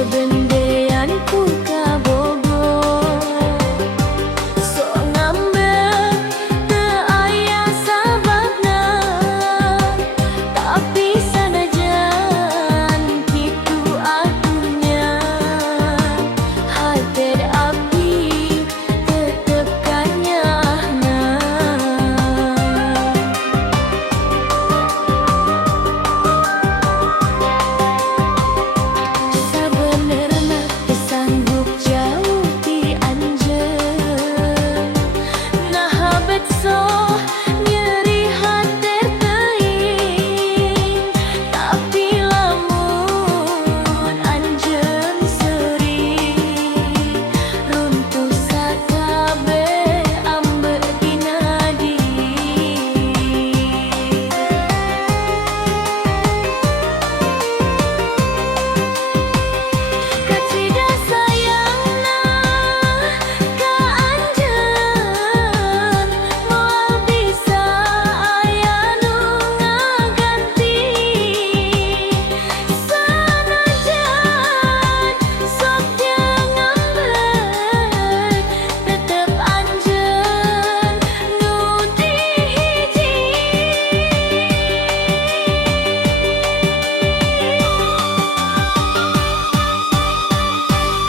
bebendeanku ka Bogor. Sok ngambek teu aya sababna, tapi sanajan kitu atunya, hate abdi tetep kanyahna. Sabenerna teu sanggup jauh ti anjeun, naha betso nyeri hate teuing, tapi lamun anjeun seuring, runtuh sakabeh ambeu dina dieu. Kacida sayangna ka anjeun, moal bisa aya nu ngaganti. Sanajan sok teu ngambek, tetep anjeun nu dihiji.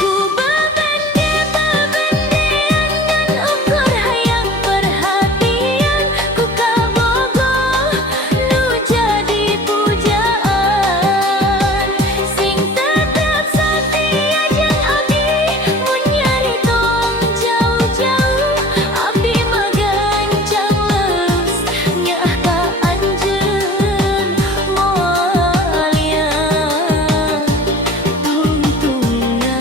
Ku bebendean ngan ukur hayang perhatian, ku kabogoh nu jadi pujaan, sing tetep satia jeung abdi. Mun nyari tong jauh-jauh, abdi mah gancang leus nyaah ka anjeun, moal lia buntungna.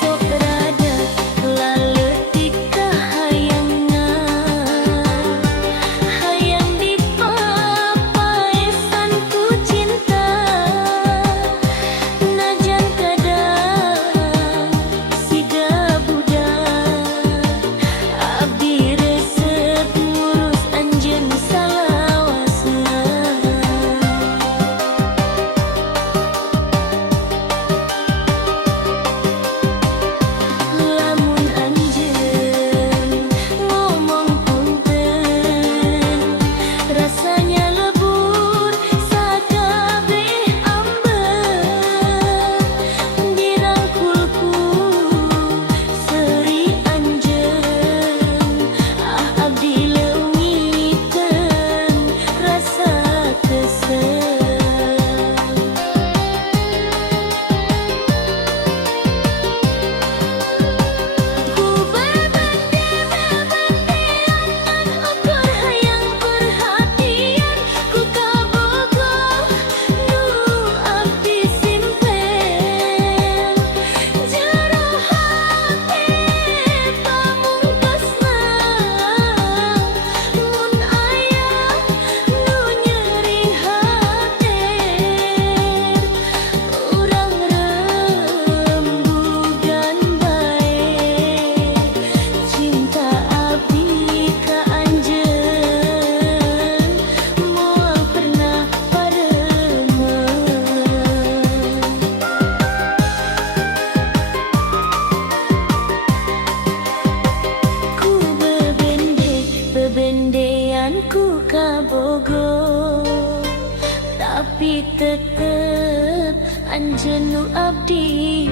Sok rada laleutik kahayangan, hayang dipapaesan ku cinta. Najan kadang sida budak, abdi resep ngurus anjeun salawasna. Lamun anjeun ngomong punten, rasanya lebur sakabeh ambek, dirangkulku seuri anjeun, abdi leungiteun rasa kesel. Ku bebendean ngan ukur hayang perhatian, ku kabogoh nu abdi simpen, jero hate pamungkasna. Mun aya nu nyeri hate, urang rembugan bae, cinta abdi ka anjeun, moal pernah paremen. Ku bebendeanku ka Bogor, tapi tetep anjeun nu abdi